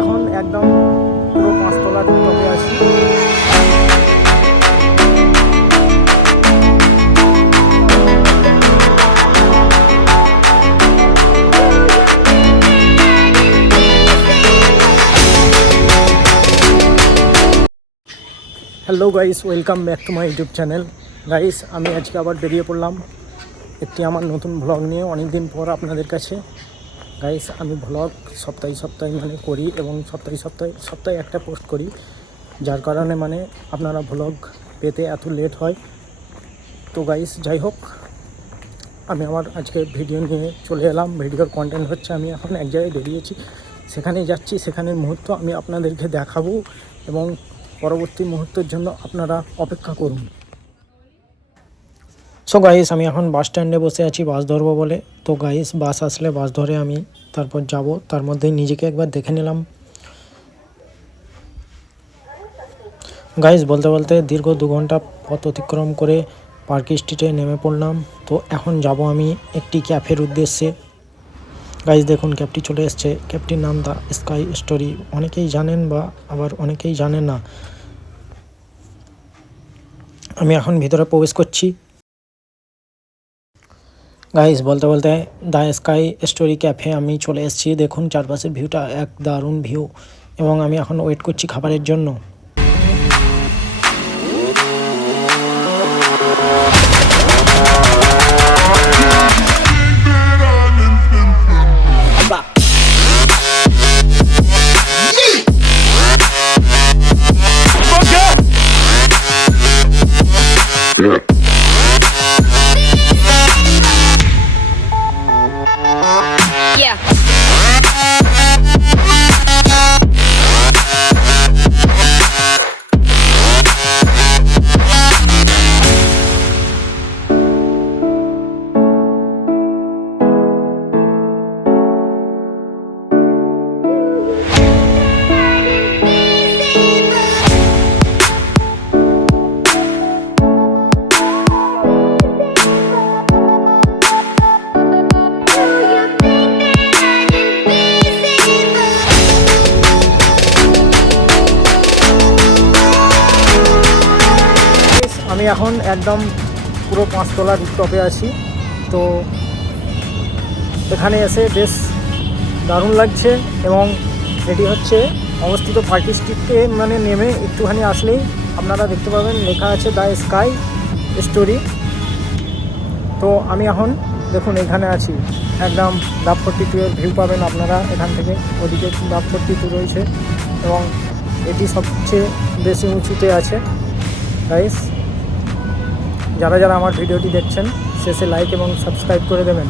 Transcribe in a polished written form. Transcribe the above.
এখন একদম পুরো 5 তলার টপে আছি। Hello guys, welcome back to my YouTube channel. Guys, আমি আজকে আবার বেরিয়ে পড়লাম একটি আমার নতুন ভ্লগ নিয়ে। অনেক দিন পর আপনাদের কাছে গাইস আমি ভ্লগ সপ্তাহে মানে করি এবং সপ্তাহে একটা পোস্ট করি, যার কারণে মানে আপনারা ভ্লগ পেতে এত লেট হয়। তো গাইস, যাই হোক, আমি আমার আজকে ভিডিও নিয়ে চলে এলাম। ভিডিওর কন্টেন্ট হচ্ছে আমি এখন এক জায়গায় বেরিয়েছি, সেখানে যাচ্ছি, সেখানের মুহূর্ত আমি আপনাদেরকে দেখাবো এবং পরবর্তী মুহূর্তের জন্য আপনারা অপেক্ষা করুন। সো গাইস, আমি এখন বাস স্ট্যান্ডে বসে আছি বাস ধরবো বলে। তো গাইস, বাস আসলে বাস ধরে আমি তারপর যাব, তার মধ্যেই নিজেকে একবার দেখে নিলাম। গাইস, বলতে বলতে দীর্ঘ 2 ঘন্টা পথ অতিক্রম করে পার্ক স্ট্রিটে নেমে পড়লাম। তো এখন যাব আমি একটি ক্যাফের উদ্দেশ্যে। গাইস দেখুন, ক্যাবটি চলে এসছে। ক্যাবটির নাম দ্য স্কাই স্টোরি। অনেকেই জানেন বা আবার অনেকেই জানেন না। আমি এখন ভিতরে প্রবেশ করছি। গাইস, বলতে বলতে দ্য স্কাই স্টোরি ক্যাফে আমি চলে এসেছি। দেখুন চারপাশের ভিউটা এক দারুণ ভিউ, এবং আমি এখন ওয়েট করছি খাবারের জন্য। আমি এখন একদম পুরো 5 তলার টপে আছি। তো এখানে এসে বেশ দারুণ লাগছে, এবং এটি হচ্ছে অবস্থিত পার্ক স্ট্রিটে মানে নেমে একটুখানি আসলেই আপনারা দেখতে পাবেন লেখা আছে দ্য স্কাই স্টোরি। তো আমি এখন দেখুন এখানে আছি, একদম ডাব 42 এর ভিউ পাবেন আপনারা এখান থেকে। ওদিকে ডাব 42 রয়েছে এবং এটি সবচেয়ে বেশি উঁচুতে আছে। গাইস, যারা যারা আমার ভিডিওটি দেখছেন শেষে লাইক এবং সাবস্ক্রাইব করে দেবেন।